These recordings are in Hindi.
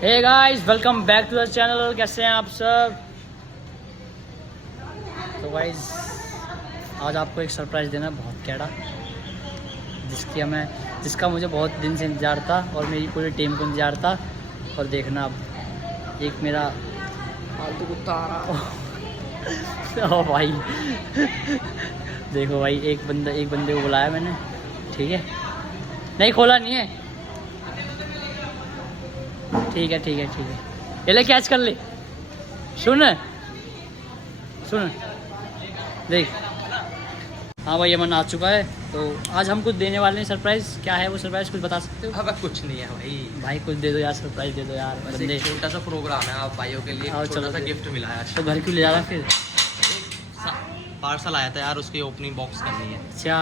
Hey guys, welcome back to the channel. कैसे हैं आप सब? तो गाइस आज आपको एक सरप्राइज़ देना बहुत कैड़ा, जिसका मुझे बहुत दिन से इंतज़ार था और मेरी पूरी टीम को इंतज़ार था। और देखना अब एक मेरा फालतू कुत्ता आ रहा। ओ भाई देखो भाई, एक बंदे को बुलाया मैंने, ठीक है? नहीं खोला नहीं है, ठीक है ये ले कैच कर ले। सुन देख, हाँ भाई अमन आ चुका है। तो आज हम कुछ देने वाले हैं सरप्राइज। क्या है वो सरप्राइज, कुछ बता सकते हो? अब कुछ नहीं है भाई कुछ दे दो यार, सरप्राइज दे दो यार। बस एक छोटा सा प्रोग्राम है, आप भाइयों के लिए छोटा सा गिफ्ट मिला है। तो घर क्यों ले जा रहा है फिर? पार्सल आया था यार, उसकी ओपनिंग बॉक्स करनी है। अच्छा,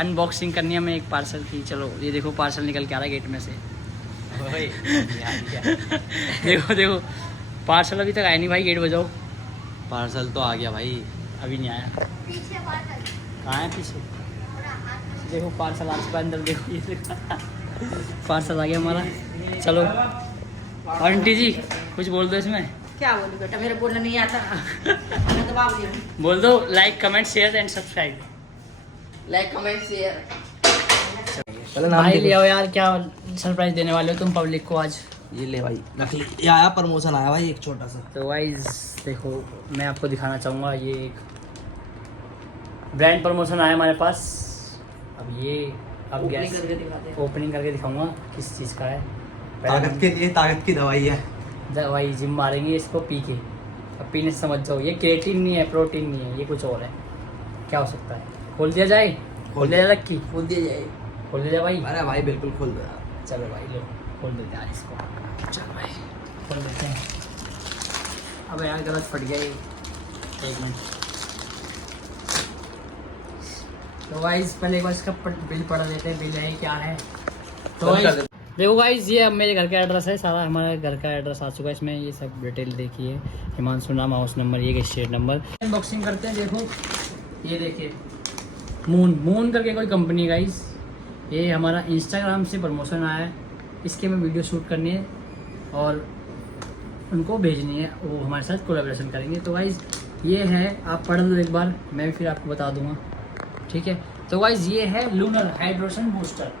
अनबॉक्सिंग करनी है हमें एक पार्सल की। चलो ये देखो पार्सल निकल के आ रहा है गेट में से। देखो पार्सल अभी तक आया नहीं भाई, गेट बजाओ। पार्सल तो आ गया भाई, अभी नहीं आया। कहाँ है पीछे? देखो पार्सल आ चुका है अंदर, देखो ये पार्सल आ गया हमारा। चलो आंटी जी कुछ बोल दो इसमें। क्या बोलूं बेटा, मेरे बोलना नहीं आता। मैं तो बाबू हूं। बोल दो like comment share and subscribe. Like comment share. भाई ले आओ यार, क्या सरप्राइज देने वाले हो तुम पब्लिक को आज? ये ले भाई, नकली ये आया, प्रमोशन आया भाई एक छोटा सा। तो गाइस देखो, मैं आपको दिखाना चाहूँगा, ये एक ब्रांड प्रमोशन आया हमारे पास। अब गैस ओपनिंग करके दिखाऊंगा किस चीज़ का है। ताकत के लिए ताकत की दवाई है। दवाई जिम मारेंगे इसको पी के। अब पीने से समझ जाओ, ये क्रिएटिन नहीं है, प्रोटीन नहीं है, ये कुछ और है। क्या हो सकता है? खोल दिया जाए? खोल दिया जाए लक्की? बोल दिया जाए। खोल दिया जाए भाई? अरे भाई बिल्कुल खोल दो। चलो भाई लो खोल देते हैं यार इसको। चलो भाई खोल देते हैं। अब यार गलत फट गया ये, एक मिनट। तो गाइस पहले एक बार इसका बिल पढ़ा लेते हैं, बिल है क्या है। तो गाइस देखो गाइस, ये अब मेरे घर का एड्रेस है, सारा हमारे घर का एड्रेस आ चुका है इसमें। ये सब डिटेल देखिए, हिमांशु नाम, हाउस नंबर, ये स्ट्रीट नंबर। अनबॉक्सिंग करते हैं। देखो ये देखिए, मून करके कोई कंपनी गाइस, ये हमारा इंस्टाग्राम से प्रमोशन आया है। इसके में वीडियो शूट करनी है और उनको भेजनी है, वो हमारे साथ कोलैबोरेशन करेंगे। तो गाइस ये है, आप पढ़ लो एक बार, मैं भी फिर आपको बता दूंगा, ठीक है? तो गाइस ये है लूनर हाइड्रेशन बूस्टर।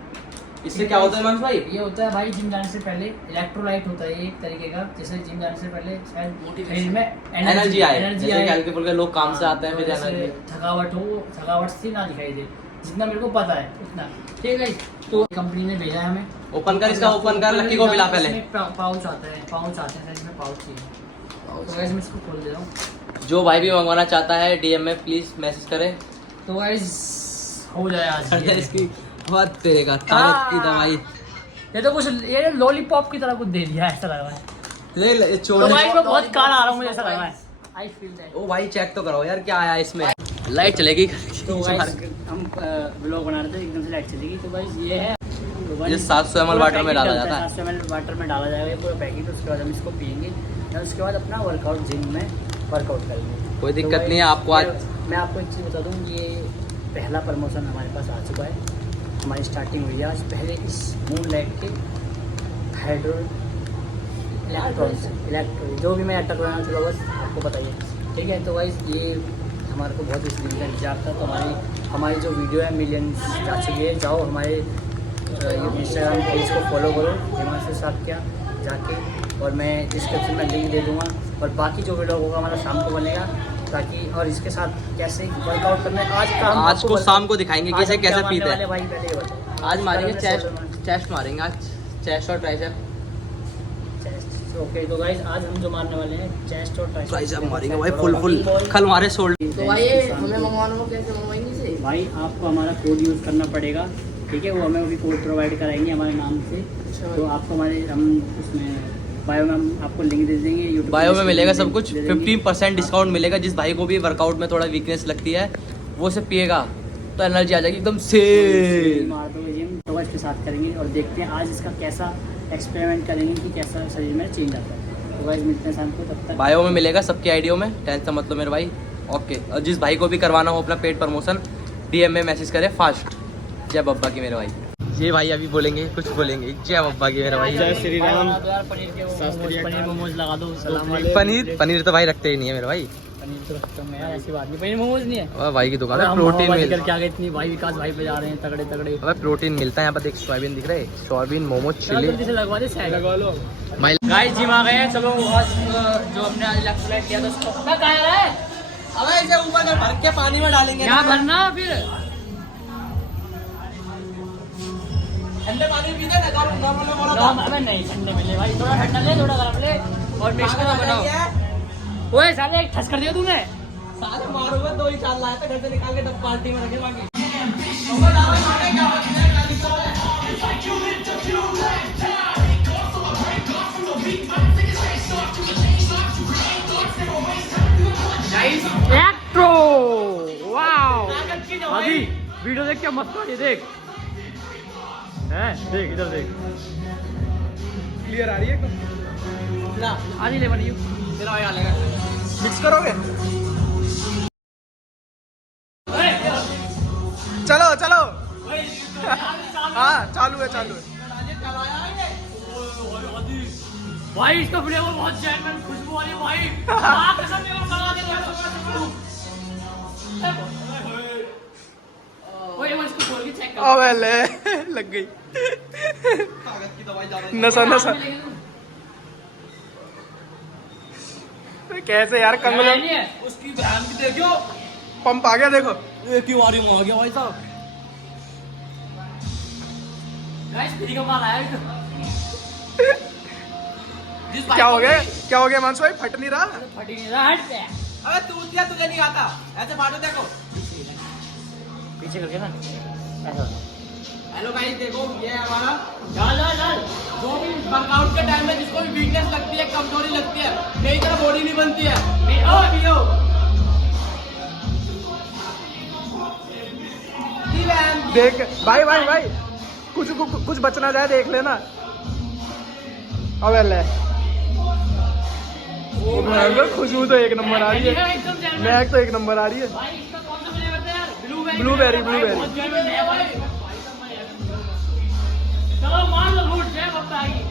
इससे क्या होता है हिमांशु भाई? ये होता है भाई जिम जाने से पहले, इलेक्ट्रोलाइट होता है ये एक तरीके का, जैसे जिम जाने से पहले शायद शरीर में एनर्जी आए, जैसे कि हल्के फुल्के लोग काम से आते हैं, फिर एनर्जी थकावट सी ना दिखाई दे, जितना मेरे को पता है उतना, ठीक है? तो कंपनी ने भेजा है हमें। ओपन कर, इसका ओपन कर, लक्की को मिला पहले। पाउच आते हैं इसमें पाउच चाहिए। तो गाइस मैं इसको खोल दे रहा हूँ। जो भाई भी मंगवाना चाहता है डीएम में प्लीज मैसेज करें। तो गाइस हो जाए आज इसकी बहुत तेरे का ताकत की दवाई। ये तो कुछ ये लॉलीपॉप की तरह कुछ दे दिया, ऐसा लग रहा है। ले तो गाइस मैं बहुत कान आ रहा हूँ, मुझे ऐसा लग रहा है। I feel that. ओ भाई चेक तो करो यार क्या आया इसमें। लाइट चलेगी। तो गाइस हम व्लॉग बना रहे थे, एकदम से लाइट चलेगी। तो गाइस ये है, ये 700 ml वाटर में डाला जाता है। 700 ml वाटर में डाला जाएगा ये पूरा पैकेट। उसके बाद हम इसको पियेंगे और उसके बाद अपना वर्कआउट जिम में वर्कआउट करेंगे। कोई दिक्कत नहीं है आपको। आज मैं आपको एक चीज़ बता दूँ, ये पहला प्रमोशन हमारे पास आ चुका है। हमारी स्टार्टिंग हुई है आज। पहले इस मून लाइट के हाइड्रो इलेक्ट्रॉन जो भी मैं अटक रहा हूँ, चलो बस आपको बताइए, ठीक है? तो गाइस ये हमारे को बहुत इस दिन का इंतजार था। तो हमारी जो वीडियो है मिलियंस जा चुकी है। जाओ हमारे इंस्टाग्राम पेज को फॉलो करो, हिमांशु साहब क्या जाके, और मैं डिस्क्रिप्शन में लिंक दे दूँगा। और बाकी जो वीडियो होगा हमारा शाम को बनेगा, ताकि और इसके साथ कैसे वर्कआउट करना है आज को शाम को दिखाएंगे कैसे पीते हैं भाई। पहले ये बताओ, आज मारेंगे चेस्ट मारेंगे, आज चेस्ट और ट्राइसेप। ओके तो गाइस आज हम जो मारने वाले हैं चेस्ट और ट्राइसेप मारेंगे भाई, फुल कल मारे शोल्डर। तो भाई हमें मंगवाना हो, कैसे मंगवाएंगे इसे? भाई आपको हमारा कोड यूज़ करना पड़ेगा, ठीक है? वो हमें अभी कोड प्रोवाइड कराएंगे हमारे नाम से। तो आपको हम उसमें बायो में हम आपको लिंक दे देंगे, यूट्यूब बायो में मिलेगा सब कुछ। 15% डिस्काउंट मिलेगा। जिस भाई को भी वर्कआउट में थोड़ा वीकनेस लगती है वो से पिएगा तो एनर्जी आ जाएगी एकदम से। जिम तो इसके साथ करेंगे और देखते हैं आज इसका कैसा एक्सपेरिमेंट करेंगे कि कैसा शरीर में चेंज आता है। तो गाइस मिलते हैं शाम को, तब तक बायो में मिलेगा सबके आईडियो में, टेंशन मत लो मेरे भाई। ओके, और जिस भाई को भी करवाना हो अपना पेड प्रमोशन, डीएम में मैसेज करें फास्ट। जय बब्बा की मेरे भाई। ये भाई अभी बोलेंगे, कुछ बोलेंगे। जय बाबा की मेरा भाई। जय श्री राम। पनीर के पनीर मोमोज लगा दो। पनीर तो भाई रखते ही नहीं है मेरे भाई। पनीर तो रखता हूँ मैं यार, ऐसी बात नहीं। पनीर मोमोज नहीं है। और भाई की दुकान है, प्रोटीन मिल करके आगे इतनी भाई विकास भाई पे जा रहे हैं तगड़े तगड़े। अबे प्रोटीन मिलता है यहाँ पर। देख सोयाबीन दिख रहा है, सोयाबीन मोमोज चिली। जल्दी से लगवा दे, लगा लो भाई। गाइस जिम आ गए हैं। चलो आज जो हमने आज इलेक्ट्रोलाइट किया था उसको अपना कहा है। अबे इसे ऊपर कर भर के पानी में डालेंगे। यहाँ भरना फिर ठंडे पानी पीते ना, नॉर्मल में बोला था। हमें नहीं ठंडे मिले भाई, थोड़ा ठंडा ले थोड़ा गरम ले और मिक्स कर बनाओ। ओए साले एक ठस कर दिया तूने। साले मारूंगा, 2 ही चाल लाया था घर से निकाल के, तब पार्टी में रखे बाकी। Electro wow. अभी वीडियो देख क्या मस्त है, देख है, देख इधर देख। क्लियर आ रही है? आधी ले बनी तेरा भाई आलेगा। मिक्स करोगे? चलो चलो। हाँ चालू है, चालू है। भाई इसका फ्लेवर बहुत जेन्युइन खुशबू वाली भाई। कसम से लगा दे। ओए वो इसको खोल के चेक कर। अबे ले लग गई। ताकत की दवाई ज्यादा नशा नशा। कैसे यार कंगलो उसकी बहन भी देखो। पंप आ गया देखो। ये क्यों आ रही हूँ, आ गया भाई साहब। गाइस फ्री का माल आया क्या हो गया? क्या हो गया मानसू भाई? फट नहीं रहा? फटी नहीं रहा, हट पे। अबे तू दिया, तुझे नहीं आता ऐसे बांटो। देखो पीछे करके ना ऐसा। हेलो गाइस, देखो ये है हमारा। डाल डाल डाल। जो भी वर्कआउट के टाइम में जिसको भी वीकनेस लगती है, कमजोरी लगती है, मेरी तरह बॉडी नहीं बनती है। पियो देख भाई भाई भाई, कुछ बचना जाए देख लेना। अबे ले खुशबू तो एक नंबर आ रही है, महक तो एक नंबर आ रही है। भाई इसका कौन सा फ्लेवर था यार? ब्लूबेरी। बहुत genuine है भाई। चलो मान लो रूट है पक्का आएगी।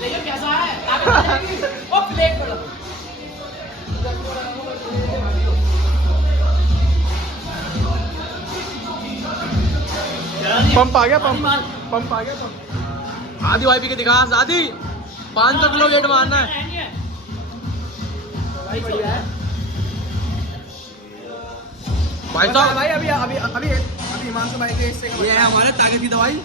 देखिए कैसा है। ओ प्लेट पड़ा। पंप आ गया, पंप आ गया। आधी वाई पी के दिखा। आधी 500 किलो वेट मारना है भाई साहब। भाई अभी हिमांशु भाई के इससे ये है हमारे ताकत की दवाई।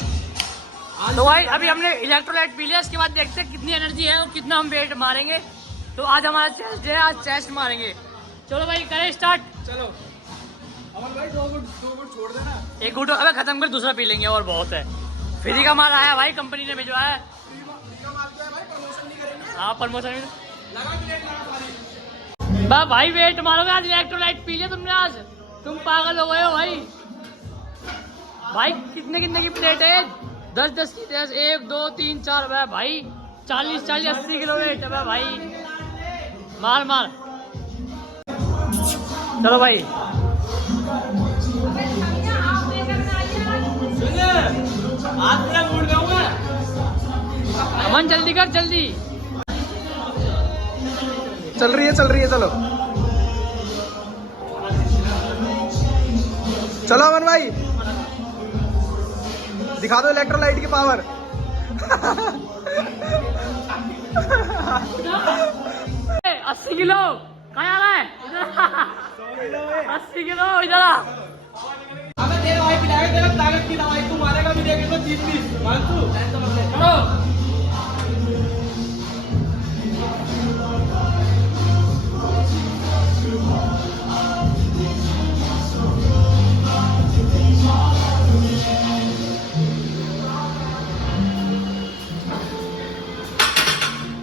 तो भाई अभी हमने इलेक्ट्रोलाइट पी लिया, इसके बाद देखते हैं कितनी एनर्जी है और कितना हम वेट मारेंगे। तो आज हमारा चेस्ट है, आज चेस्ट मारेंगे। चलो भाई करें स्टार्ट। चलो अमन भाई, 2 गुट छोड़ देना। एक घूट अबे खत्म कर, दूसरा पी लेंगे और बहुत है। फ्री का माल आया भाई, कंपनी ने भिजवाया है। हाँ प्रमोशन भी भाई। वेट मारोगे आज? इलेक्ट्रोलाइट पी लिया तुमने आज? तुम पागल हो गए हो भाई। भाई कितने की प्लेट है? 10 की 10, 1 2 3 4 भाई 40 80 किलो वेट है भाई। मार चलो भाई। आज पूरा मूड में हूँ मैं। अमन जल्दी कर, जल्दी। चल रही है चलो चलो अमन भाई, दिखा दो इलेक्ट्रोलाइट की पावर। 80 किलो कहाँ जा रहा है? 80 किलो इधर आ। अबे तेरे भाई पिलाएगा, तेरा ताकत की दवाई तू मारेगा भी देखे तो 30 मानसू। चलो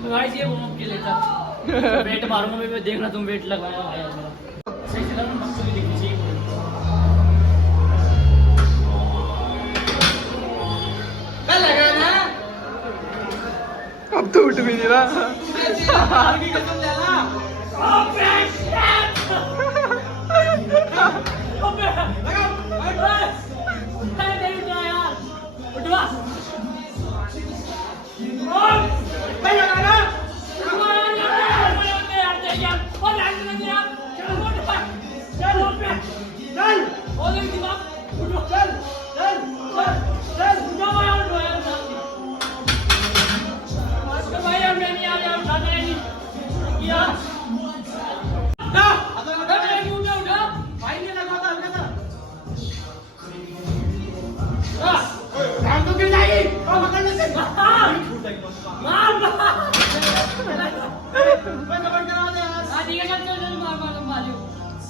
गाइस ये वो के लेता वेट मारूंगा मैं, देखना तुम वेट लगाना भाई मेरा। सही से लगा, मस्त दिखनी चाहिए। क्या लगा ना? अब तो उठ भी नहीं रहा। की कसम लेना। अबे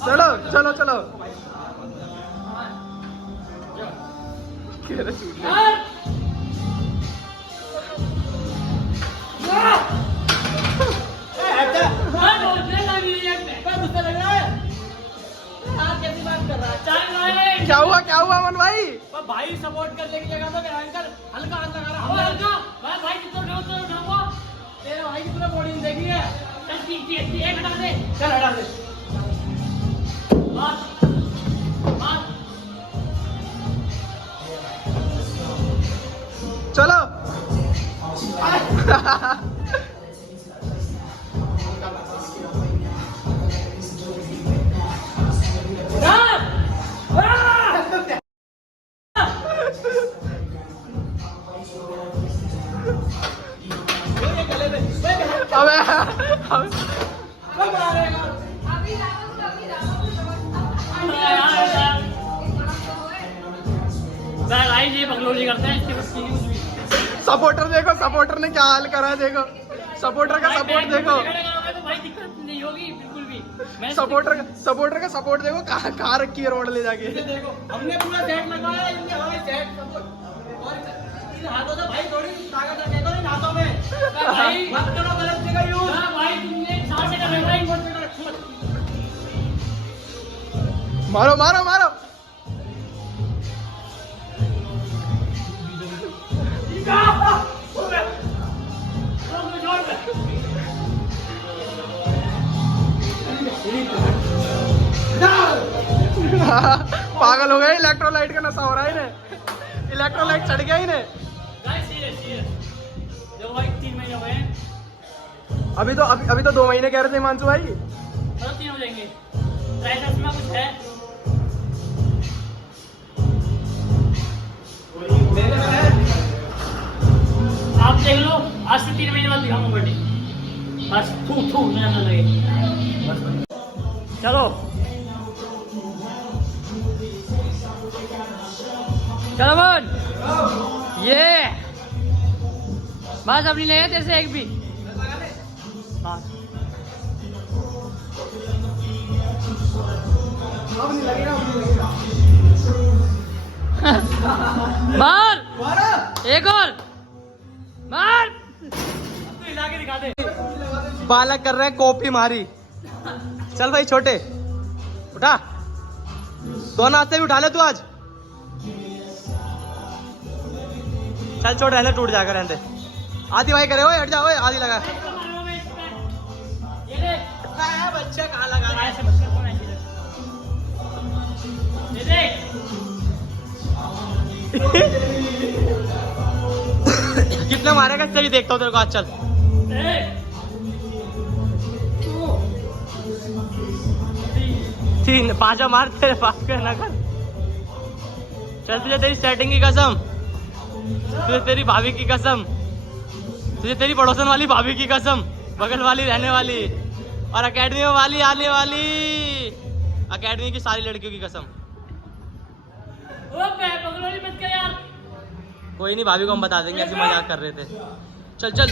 चलो चलो चलो क्या हुआ मन भाई? भाई सपोर्ट करने की जगह तो मेरा अंकल हल्का हल्का कर रहा है। भाई जितना उठाओ तेरे भाई की पूरा बॉडी देखी है। चल ठीक एक हटा दे। चल हटा दे। बस चलो ये बगलोली करते हैं इसके बस की नहीं हुई। सपोर्टर देखो, सपोर्टर ने क्या हाल करा है देखो, सपोर्टर का सपोर्ट देखो, तो भाई दिक्कत नहीं होगी बिल्कुल भी। सपोर्टर का सपोर्ट देखो कहाँ रखी है रोड ले जाके। देखो हमने पूरा सेट लगाया इनके हवाई सेट सपोर्ट और इन हाथों से भाई थोड़ी ताकत है देखो इन हाथों में। भाई मत करो गलत जगह यूज। हां भाई तुमने 60 से कर रहा है इमोट पे रखो। मारो मारो मारो। पागल हो गए, इलेक्ट्रोलाइट का नशा हो रहा है इन्हें, इलेक्ट्रोलाइट चढ़ गया इन्हें। देखो भाई 3 महीने हुए हैं। अभी तो 2 महीने कह रहे थे हिमांशु भाई। चलो 3 हो जाएंगे। ट्राइसेप्स में कुछ है? आप देख लो आज से 3 महीने बाद दिखाऊंगा बर्थडे। बस थू ना लगे। चलो चलो मन ये बस अपनी नहीं है तेरे से एक भी। हाँ मार एक और मार हिला के दिखा दे। बालक कर रहे हैं कॉपी मारी। चल भाई छोटे उठा, तो नाश्ते भी उठा ले तू आज। चल छोड़ रहने, टूट जाकर रहने। आधी भाई करे हट जा, आधी लगा बच्चा कहाँ लगा रहा है। कितने मारेगा इससे भी देखता हूँ तेरे को आज। चल तीन 5 मार तेरे पास के ना कर। चल तुझे तेरी स्टार्टिंग की कसम, तुझे तेरी भाभी की कसम, तुझे तेरी पड़ोसन वाली भाभी की कसम, बगल वाली रहने वाली और एकेडमी में वाली आने वाली एकेडमी की सारी लड़कियों की कसम। मत कर यार। कोई नहीं, भाभी को हम बता देंगे, ऐसे मजाक कर रहे थे। चल चल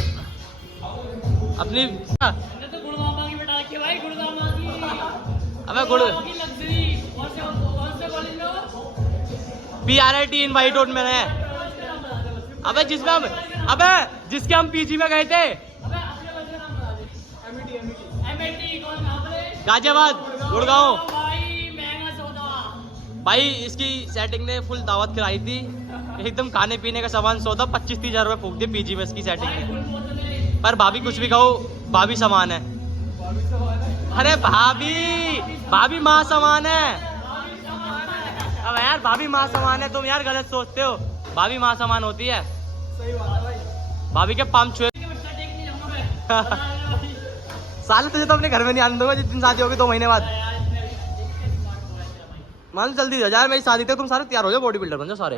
अपनी तो गुड़गांव की बेटा रखी भाई, गुड़गांव की। अबे गुड़ की लग्जरी कौन से कॉलेज में हो? PRIT इनवाइट में है। अबे जिसके हम PG में गए थे, अबे अपने कॉलेज का नाम बता दे। MIT कौन कहां पर है? गाजियाबाद गुड़गांव। भाई महंगा सौदा। भाई इसकी सेटिंग ने फुल दावत कराई थी, एकदम खाने पीने का सामान सौदा 25-30 हजार रुपए फूक दिए PG में इसकी सेटिंग ने। पर भाभी कुछ भी कहो, भाभी समान है। अरे भाभी माँ समान है। अब यार भाभी माँ समान है, तुम यार गलत सोचते हो, भाभी माँ समान होती है। भाभी के पाम छुए साले तुझे तो अपने घर में नहीं आने दूंगा जिस दिन शादी होगी 2 महीने बाद। मान लो जल्दी यार मेरी शादी तक तुम सारे तैयार हो जाओ, बॉडी बिल्डर बन जाओ सारे।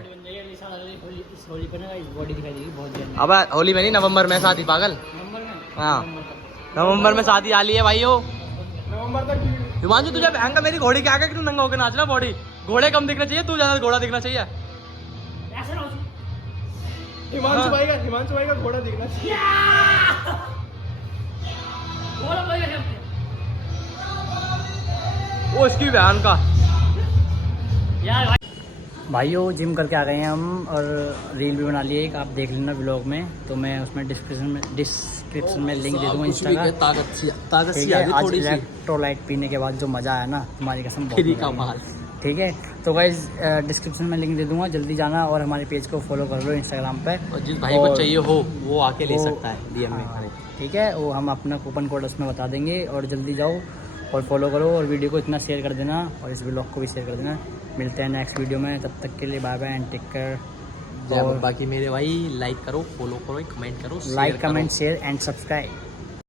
अब होली में नहीं, नवंबर में शादी पागल। हाँ नवंबर में शादी आ ली है भाई। हो हिमांशु तुझे बहन का मेरी घोड़ी के आगे क्यों नंगा होकर नाचना? बॉडी घोड़े कम दिखना चाहिए, तू ज्यादा घोड़ा दिखना चाहिए। हिमांशु भाई का घोड़ा दिखना चाहिए। वो इसकी बहन का यार भाइयों जिम करके आ गए हैं हम और रील भी बना लिए एक, आप देख लेना ब्लॉग में। तो मैं उसमें डिस्क्रिप्शन में लिंक दे दूँगा इंस्टा का। ताकत ठीक है, आज इलेक्ट्रोलाइट पीने के बाद जो मज़ा आया ना तुम्हारी कसम बहुत मज़ा आया। ठीक है तो गाइस डिस्क्रिप्शन में लिंक दे दूंगा, जल्दी जाना और हमारे पेज को फॉलो कर लो इंस्टाग्राम पे। और जिस भाई को चाहिए हो वो आके ले सकता है डीएम में। हाँ, ठीक है वो हम अपना कूपन कोड उसमें बता देंगे और जल्दी जाओ और फॉलो करो और वीडियो को इतना शेयर कर देना और इस ब्लॉग को भी शेयर कर देना। मिलते हैं नेक्स्ट वीडियो में, तब तक के लिए bye bye and take care. और बाकी मेरे भाई लाइक करो, फॉलो करो, कमेंट करो, like comment share and subscribe.